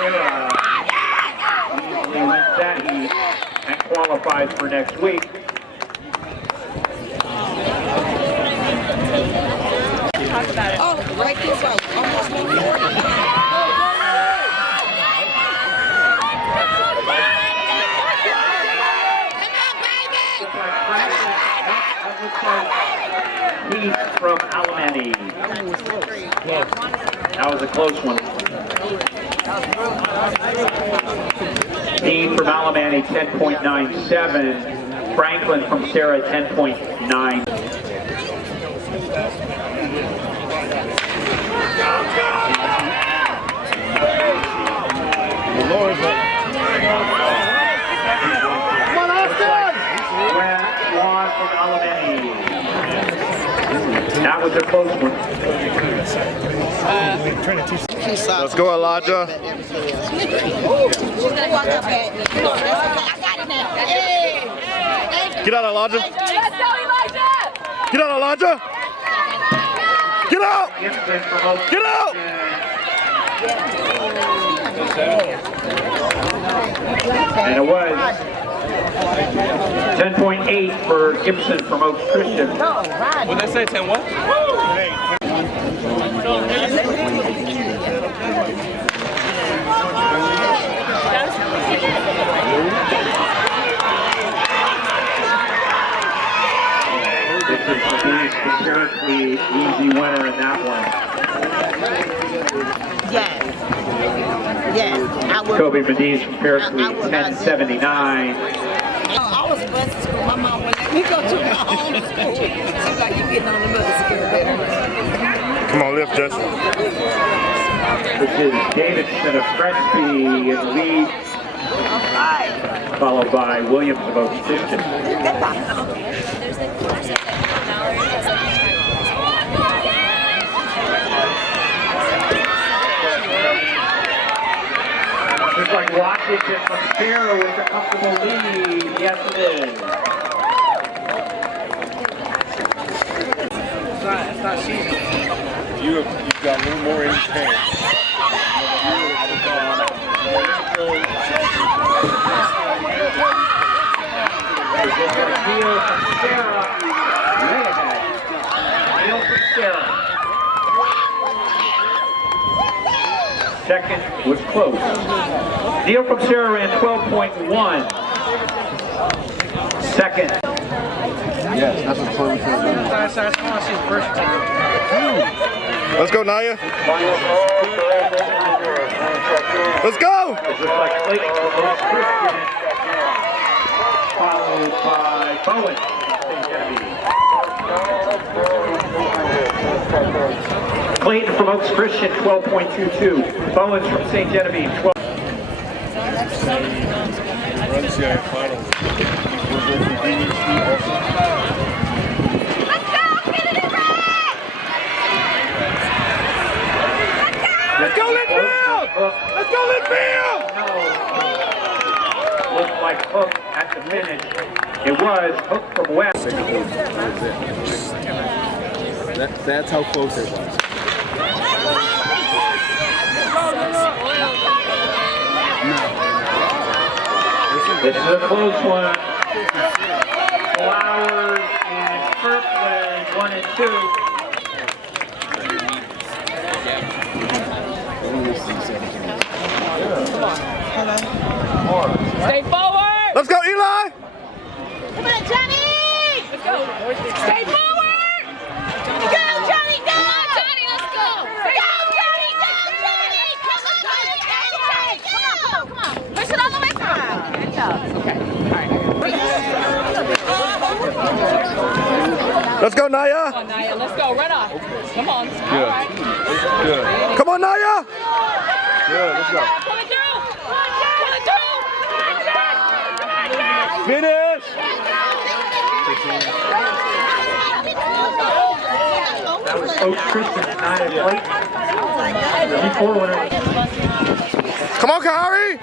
Sarah easily wins that heat and qualifies for next week. Oh, right this way. Almost no more. Heat from Alamani. That was a close one. Dean from Alamani 10.97. Franklin from Sarah 10.9. Juan from Alamani. That was a close one. Let's go, Elijah. Get out, Elijah. Get out, Elijah. Get out. Get out. And it was 10.8 for Gibson from Oaks Christian. What did they say, 10 what? This is Mediz comparatively easy winner in that one. Yes. Yes. Kobe Mediz comparatively 10.79. I was busing school. My mom wouldn't let me go to my own school. She's like, you getting on the bus school, baby. Come on, lift, Justin. This is Davidson of Crespi in the lead, followed by Williams of Oaks Christian. Looks like Washington from Sarah with a comfortable lead. Yes, it is. It's not season. You've got a little more in your pants. Deal from Sarah. Way ahead. Deal from Sarah. Second was close. Deal from Sarah ran 12.1. Second. Yes, that's what's close. Let's go, Naya. Let's go. It looks like Clayton from Oaks Christian, followed by Bowen from St. Genevieve. Clayton from Oaks Christian, 12.22. Bowens from St. Genevieve, 12. Run CIF finals. Let's go, Linfield! Let's go, Linfield! No. Looked like Hook at the finish. It was Hook from West. That's how close it was. This is a close one. Flowers and Kirkland, 1 and 2. Stay forward! Let's go, Eli! Come on, Johnny! Let's go! Stay forward! Go, Johnny, go! Come on, Johnny, let's go! Go, Johnny, go, Johnny! Come on, Johnny, come on! Come on! Push it all the way through! Good job. Okay, all right. Let's go, Naya! Come on, Naya, let's go, run off. Come on. Good. All right. Good. Come on, Naya! Good, let's go. Pull it through! Pull it through! Finish! That was Oaks Christian, 9 and Clayton. 34 winner. Come on, Kyrie!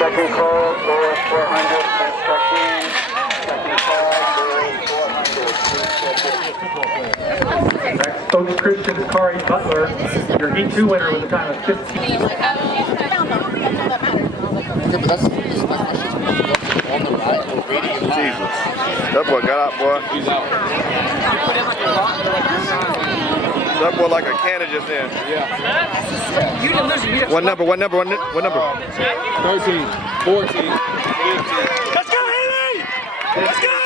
Second call, door 400, check in. Second call, door 400. Next, Oaks Christian's Kari Butler, your Heat 2 winner with a time of 15. Yeah, but that's on the right, or reading in Jesus. That boy got out, boy. He's out. That boy like a cannon just in. Yeah. What number? 13, 14, 15. Let's go, Haley! Let's go!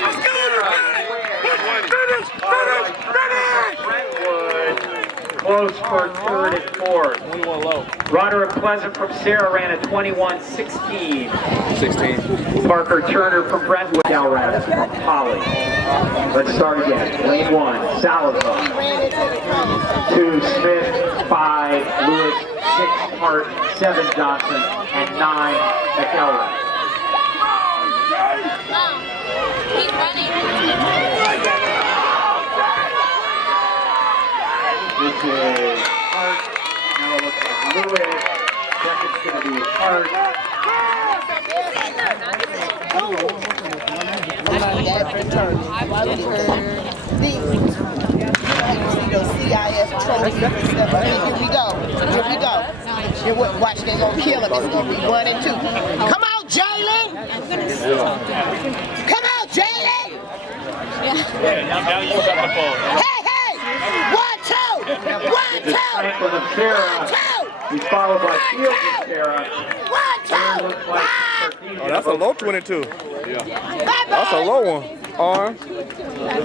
Let's go! Brentwood close for third and fourth. 21 low. Roderick Pleasant from Sarah ran a 21-16. 16. Parker Turner from Brentwood. Galrath from Holly. Let's start again. Lane 1, Salazar. 2, Smith. 5, Lewis. 6, Hart. 7, Johnson. And 9, McElroy. He's running. This is Hart. Now it looks like Lewis. Second's going to be Hart. Those CIF trophies and stuff. Here we go. Here we go. Watch, they're going to kill him. It's going to be 1 and 2. Come on, Jalen! Come on, Jalen! Now you got the ball. Hey, hey! 1, 2! 1, 2! This is Franklin of Sarah. He's followed by Fields of Sarah. 1, 2! Oh, that's a low 22. Yeah. That's a low one. Arm.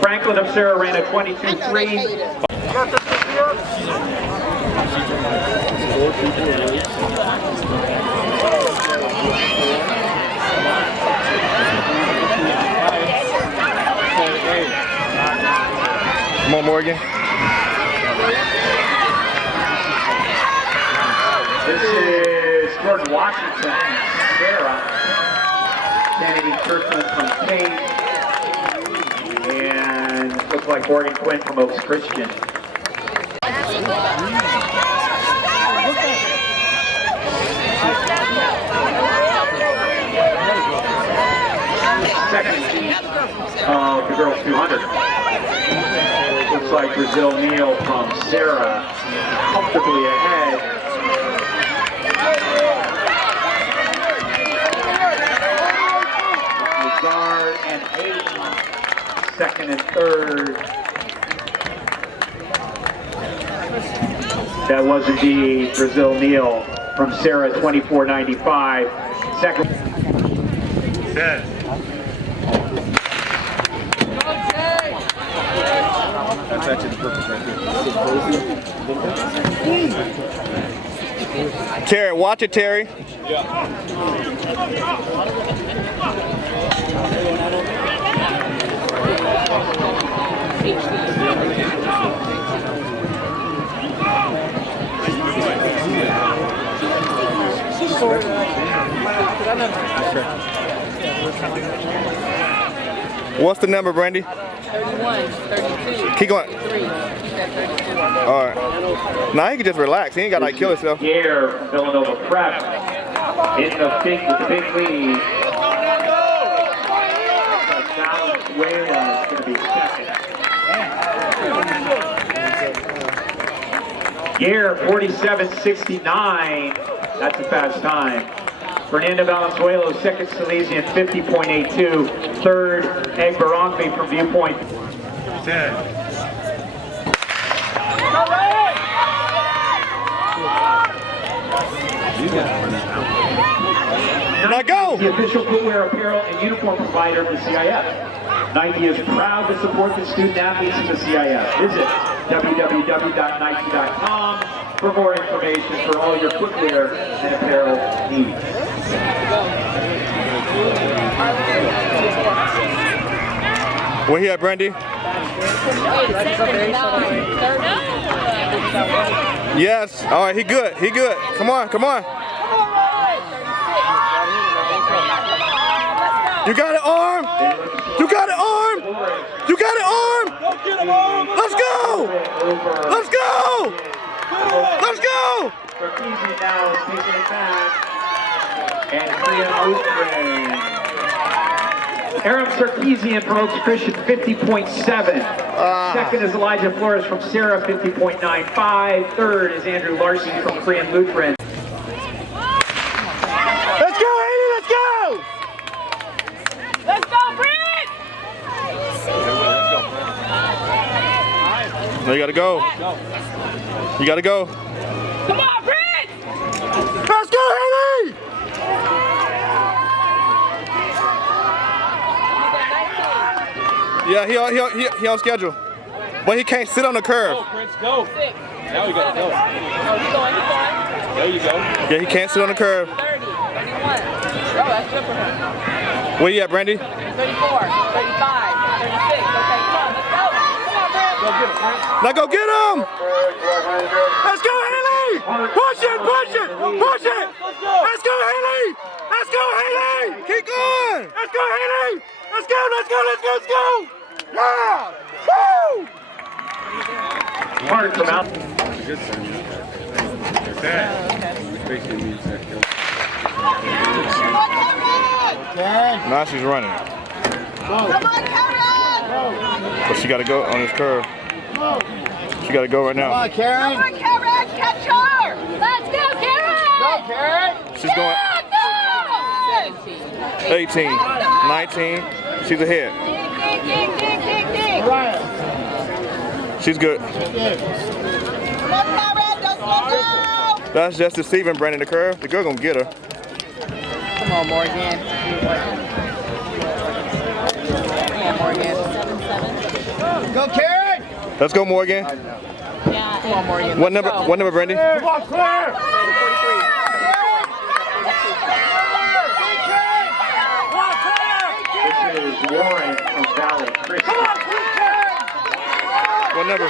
Franklin of Sarah ran a 22-3. Come on, Morgan. This is Jordan Washington from Sarah. Kennedy Kirkland from Kate. And looks like Morgan Quinn from Oaks Christian. Second of the girls 200. Looks like Brazil Neal from Sarah comfortably ahead. Lazard and Hayden, second and third. That was indeed Brazil Neal from Sarah, 24.95. Second. Dead. That's actually the purpose right there. Terry, watch it, Terry. What's the number, Brandy? 31, 32. Keep going. 33. All right. Now he can just relax. He ain't got to like kill himself. Gare from Villanova Prep in the big lead. Venezuela is going to be second. Gare 47.69. That's a fast time. Fernando Valenzuela, second Silesian, 50.82. Third, Egg Barangvi from Viewpoint. Now go! The official footwear, apparel, and uniform provider of the CIF. Nike is proud to support the student athletes in the CIF. Visit www.nike.com for more information for all your footwear and apparel needs. Where he at, Brandy? Yes. All right, he good. He good. Come on, come on. You got it, arm. You got it, arm. You got it, arm. Let's go. Let's go. Let's go. Sarkeesian now is taking it back. And Clea Oakland Aram Sarkeesian from Oaks Christian, 50.7. Second is Elijah Flores from Sarah, 50.95. Third is Andrew Larson from Korean Lutheran. Let's go, Haley, let's go! Let's go, Britt! No, you gotta go. You gotta go. Come on, Britt! Let's go, Haley! Yeah, he on schedule. But he can't sit on the curve. Go, Prince, go. Now we got to go. Oh, he's going. There you go. Yeah, he can't sit on the curve. 30, 31. Oh, that's good for him. Where you at, Brandy? 34, 35, 36. Okay, come on, let's go. Come on, Britt. Go get it, Prince. Now go get him! Let's go, Haley! Push it, push it, push it! Let's go, Haley! Let's go, Haley! Keep going! Let's go, Haley! Let's go, let's go, let's go, let's go! Yeah! Woo! Hard from out. Good thing. That basically means that. Now she's running. Come on, Karen! But she gotta go on this curve. She gotta go right now. Come on, Karen! Catch her! Let's go, Karen! Go, Karen! She's going 18, 19. She's ahead. She's good. Come on, Karen! Don't slow down! That's just deceiving Brandon the curve. The girl gonna get her. Come on, Morgan. Come on, Morgan. Go, Karen! Let's go, Morgan. Come on, Morgan. What number, Brandy? Come on, Claire! This is Warren from Valley Christian. What number?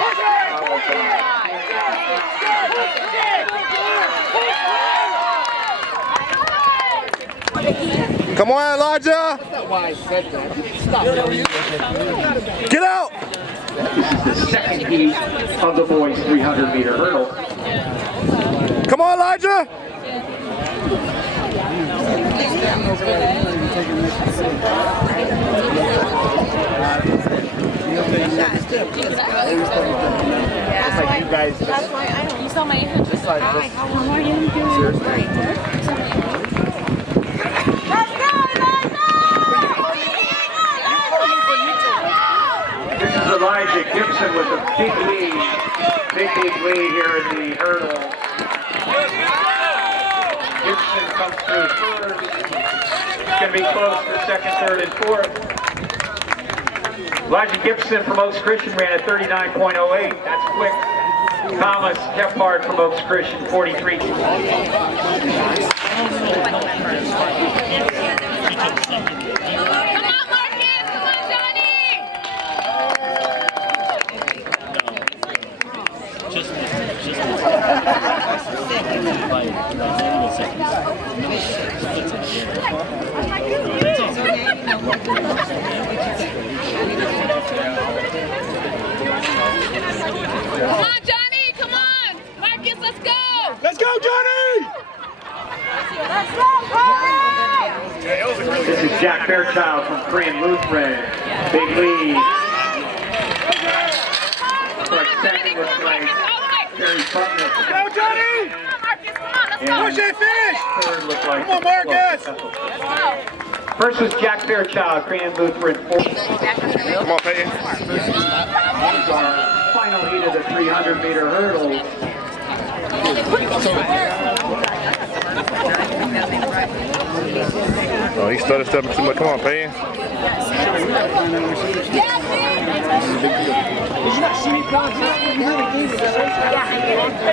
Come on, Elijah! Get out! This is the second heat of the boys' 300-meter hurdle. Come on, Elijah! That's why I don't. You saw my hand. Hi, how are you doing? This is Elijah Gibson with a big lead here in the hurdle. Gibson comes through first. It's going to be close to second, third, and fourth. Elijah Gibson from Oaks Christian ran at 39.08. That's quick. Thomas Kephart from Oaks Christian, 43. Come on, Marcus! Come on, Johnny! Come on, Johnny! Come on! Marcus, let's go! Let's go, Johnny! Let's go, Corey! This is Jack Fairchild from Korean Lutheran. Big lead. Looks like second looks like Terry Putnam. Go, Johnny! Come on, Marcus, come on, let's go! Push it, finish! Third looked like Come on, Marcus! Let's go! First was Jack Fairchild, Korean Lutheran. Fourth. Come on, Peyton. Our final heat of the 300-meter hurdle. Oh, he started stepping too much. Come on, Peyton. Put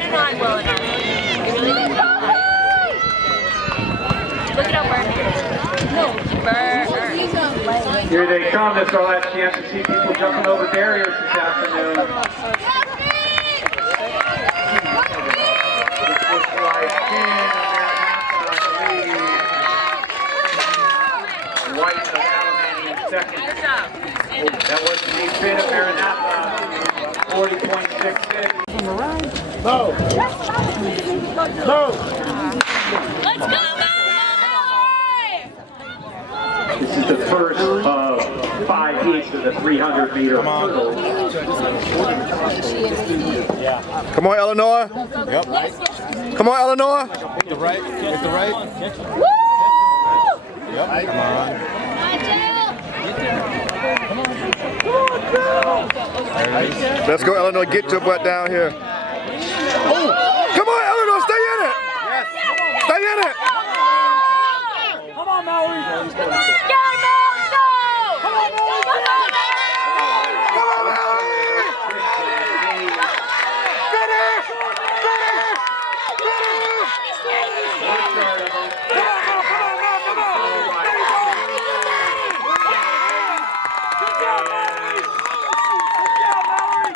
it on, Will. Look it up, Burn. Here they come. This is our last chance to see people jumping over barriers this afternoon. This looks like White of Alamany in second. That was the bid of Maranatha, 40.66. No. No. Let's go, boy! This is the first of 5 heats of the 300-meter hurdle. Come on, Illinois. Yep. Come on, Illinois. Hit the right. Hit the right. Woo! Yep. Come on. Let's go, Illinois. Get your butt down here. Oh. Come on, Illinois. Stay in it. Yes. Stay in it. Come on, Mallory. Come on, go! Come on, Come on, Mallory. Finish. Finish.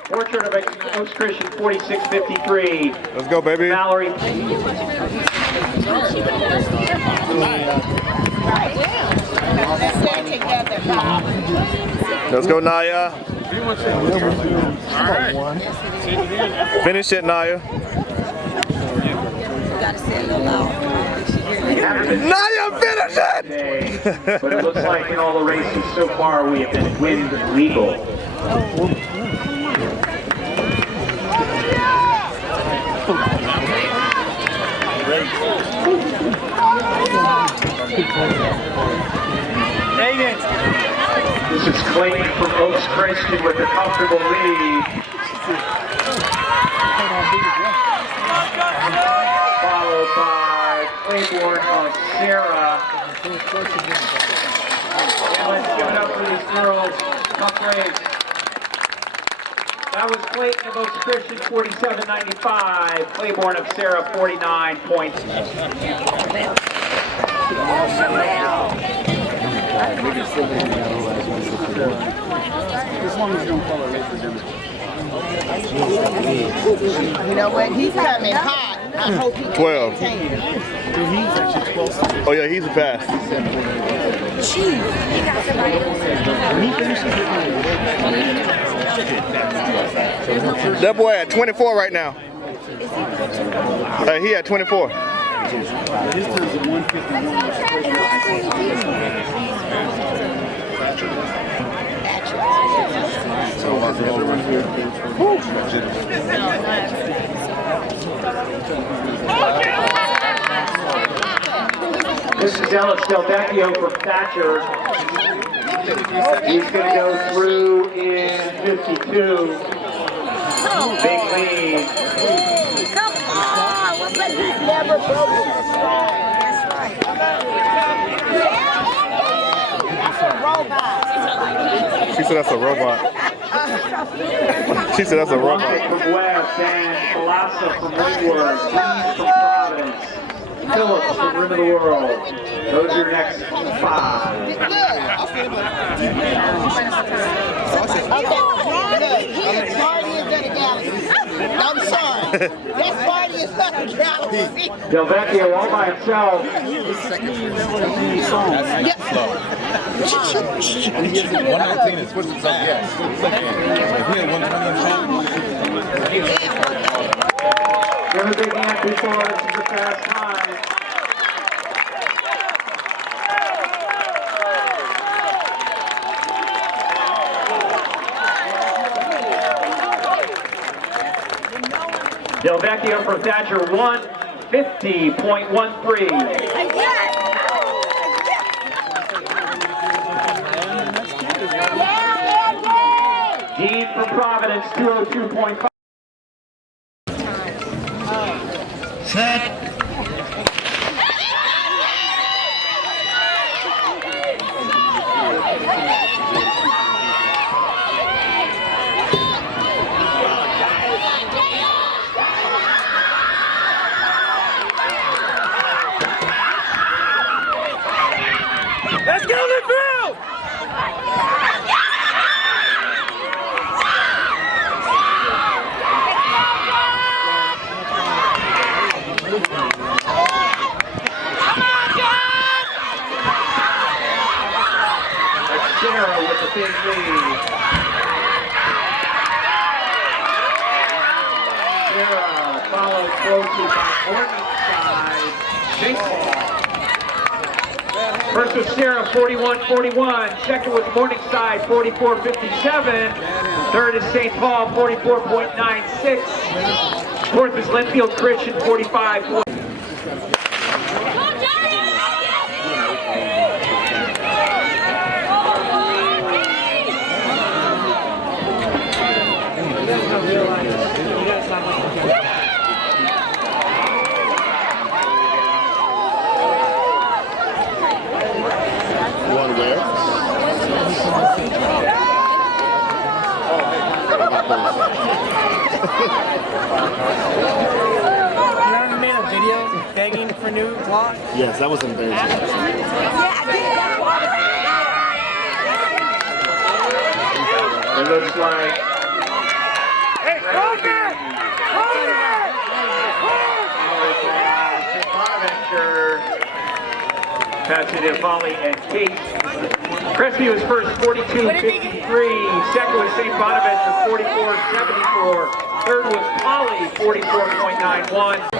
Portrait of Oaks Christian 4653. Let's go, baby. Mallory. Let's go, Naya. Finish it, Naya. Naya, finish it! But it looks like in all the races so far we have been wind legal. This is Clayton from Oaks Christian with a comfortable lead. Followed by Claiborne of Sarah. And let's give it up for these girls. Tough race. That was Clayton of Oaks Christian 47.95. Claiborne of Sarah 49 points. You know what? He's coming hot. I hope he can 12. maintain it. Oh, yeah, he's a pass. That boy at 24 right now. He at 24. This is Ellis Delvecchio from Thatcher. He's going to go through in 52. Big lead. Come on! He's never broken his stride. That's a robot. She said that's a robot. She said that's a robot. Rocket from West and Palazzo from Woodward. Reed from Providence. Phillips from Rim of the World. Those are your next 5. He's Guardians of the Galaxy. I'm sorry. That's Guardians of the Galaxy. Delvecchio all by himself. Yeah. 119 is what's it say? Yes. If we had 120 Give a big hand before this is a fast time. Delvecchio from Thatcher 150.13. Dean from Providence 202.5. Set. Let's go, Linfield! Sarah with the big lead. Sarah followed closely by Orton's side. Baseball. First was Sarah, 41-41. Second was Morningside, 44-57. Third is St. Paul, 44.96. Fourth is Linfield Christian, 45. Begging for new vlog? Yes, that was embarrassing. It looks like passing to Molly and Kate. Crespi was first, 42-53. Second was St. Bonaventure, 44-74. Third was Polly, 44.91.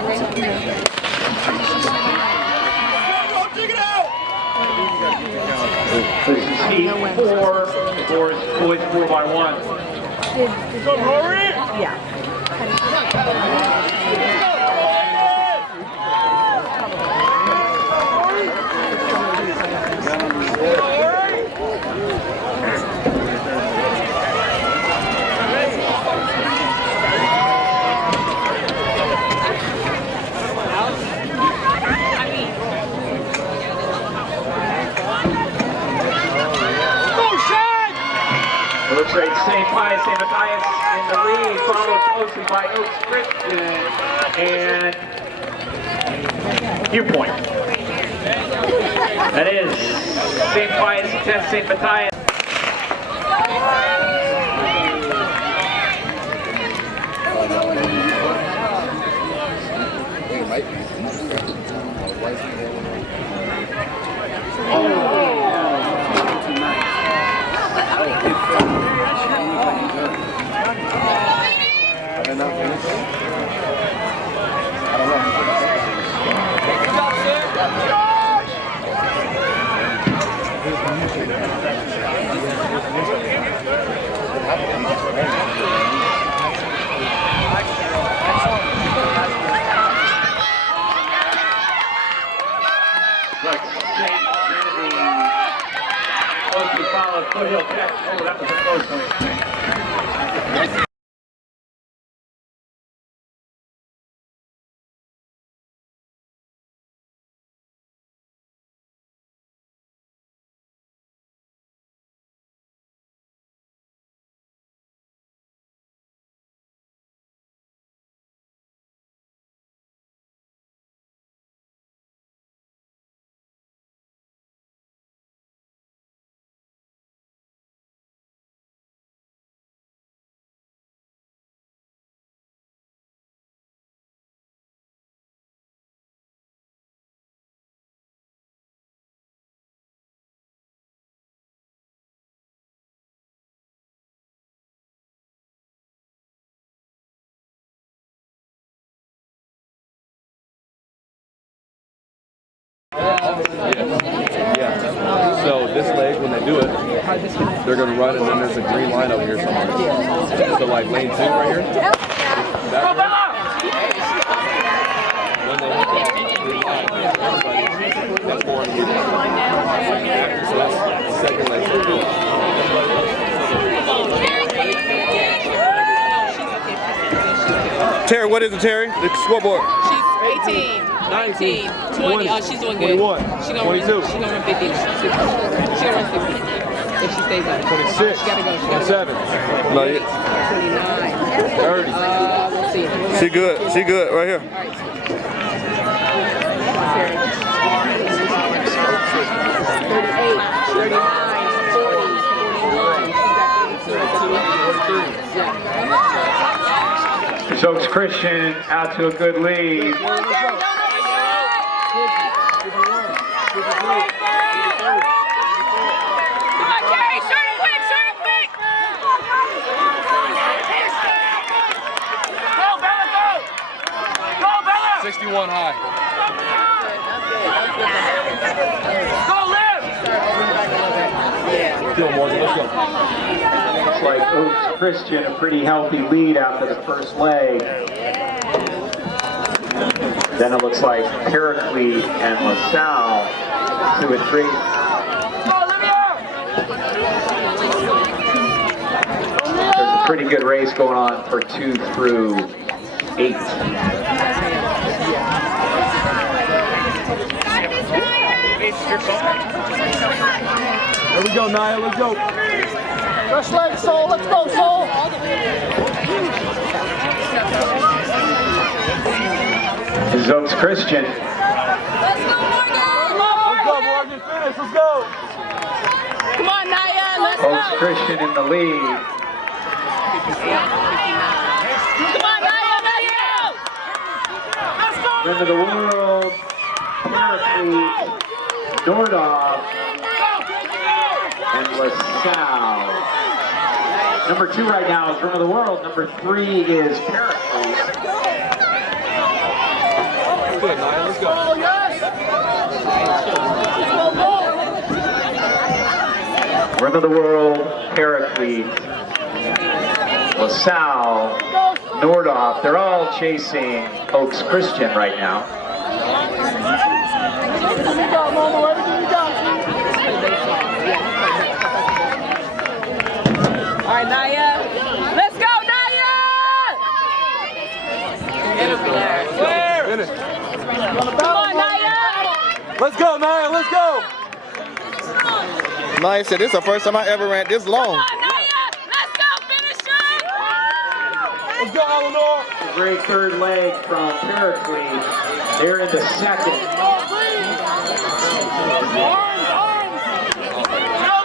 This is Steve 4, boys 4x1. Yeah. Looks like St. Pius St. Matthias in the lead, followed closely by Oaks Christian and Viewpoint. That is St. Pius against St. Matthias. Foothill Tech. Oh, that was a close one. Yeah. So this leg, when they do it, they're going to run, and then there's a green line over here somewhere. So like lane 2 right here. That when they hit that green line, everybody that's going to be so that's the second leg. Terry, what is it, Terry? The scoreboard. She's 18, 19, 20. Oh, she's doing good. 21, She's gonna 22. She's gonna run 50. She'll run 60 if she stays up. 26, She gotta go. 27, 29, 30. we'll see. She good. She good right here. 38, 39, 40, 41. Oaks Christian out to a good lead. Come on, Jerry, short and quick, short and quick! Go, Bella, go! Go, Bella! 61 high. Go, Go, Morgan, let's go. Looks like Oaks Christian a pretty healthy lead after the first leg. Then it looks like Pericles and LaSalle 2 and 3. There's a pretty good race going on for 2 through 8. There we go, Nia, let's go. First leg, Soul. Let's go, Soul. This is Oaks Christian. Let's go, Morgan, finish, let's go. Come on, Naya, let's Oaks go. Christian in the lead. Come on, Naya, let's go. Rim of the World, Pericles, Nordoff, and LaSalle. Number 2 right now is Rim of the World. Number 3 is Pericles. Good, Nia, let's go. Rim of the World, Pericles, LaSalle, Nordoff. They're all chasing Oaks Christian right now. All right, Naya. Let's go, Naya. Finish. Come on, Naya. Let's go, Nia, let's go. Nia said this is the first time I ever ran this long. Come on, Naya. Let's go, finish it. Let's go, Eleanor. A great third leg from Pericles. They're into second.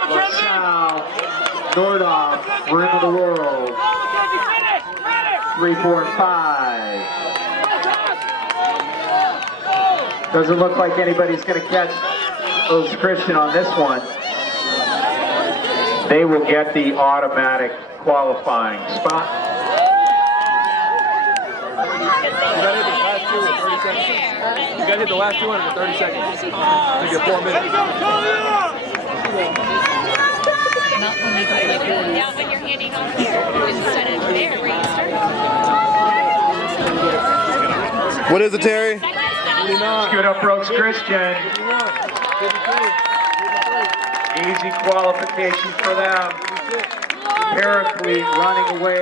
LaSalle, Nordoff, Rim of the World. 3, 4, and 5. Doesn't look like anybody's going to catch Oaks Christian on this one. They will get the automatic qualifying spot. You gotta hit the last 2 in 30 seconds. You gotta hit the last 2 in 30 seconds. You get 4 minutes. Not when they go like down when you're handing off here instead of there where you start. What is it, Terry? Good up for Oaks Christian. Easy qualification for them. Pericles running away.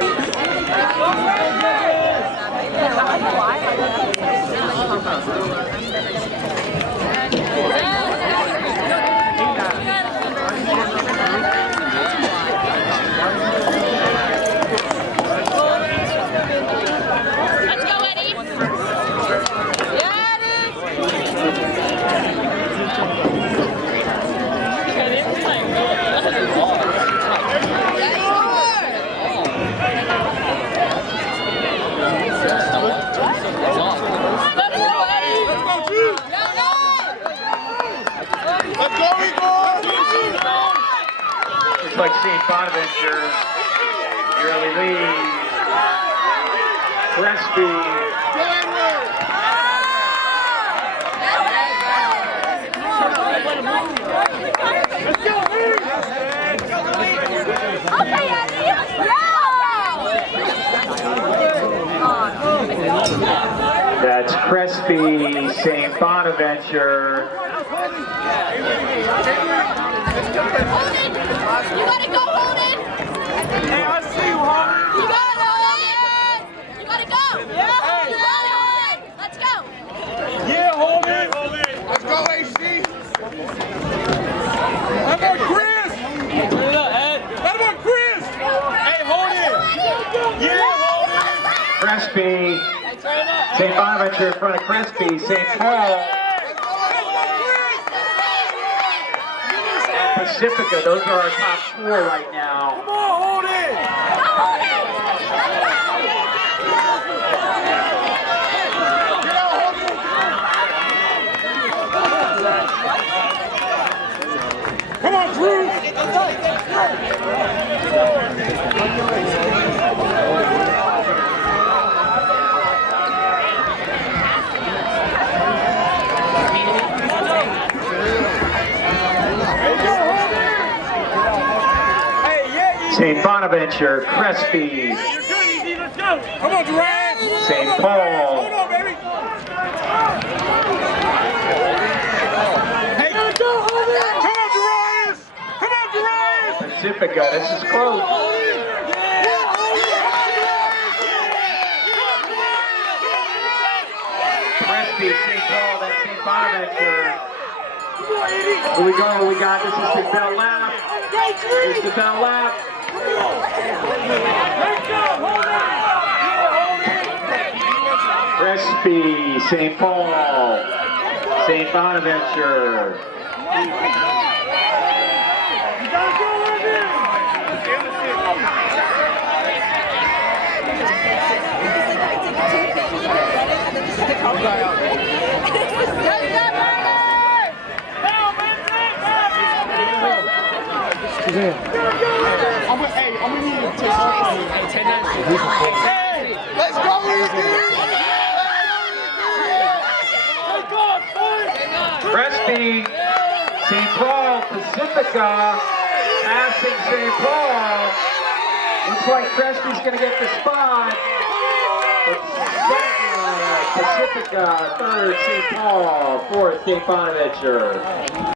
Let's go, Eddie. Looks like St. Bonaventure, the early lead. Crespi. That's Crespi, St. Bonaventure. You gotta go, Holden. Hey, I see you, Holden. You gotta go, Holden. You gotta go. Yeah. Let's go. Yeah, Holden. Let's go, AC. How about Chris? How about Chris? Hey, Holden. Yeah, Holden. Crespi, St. Bonaventure in front of Crespi, St. Paul, and Pacifica. Those are our top 4 right now. Come on, Holden. Come on, Drew. Hey, go, Holden. St. Bonaventure, Crespi, Come on, Durant. St. Paul, Hold on, baby. Hey, come on, Darius. Come on, Darius. Pacifica, this is close. Crespi, St. Paul, then St. Bonaventure. Here we go, we got, this is the bell lap. This is the bell lap. Crespi, St. Paul, St. Bonaventure. Let's go, Crespi, St. Paul, Pacifica, passing St. Paul. Looks like Crespi's going to get the spot. Pacifica, third, St. Paul, fourth, St. Bonaventure.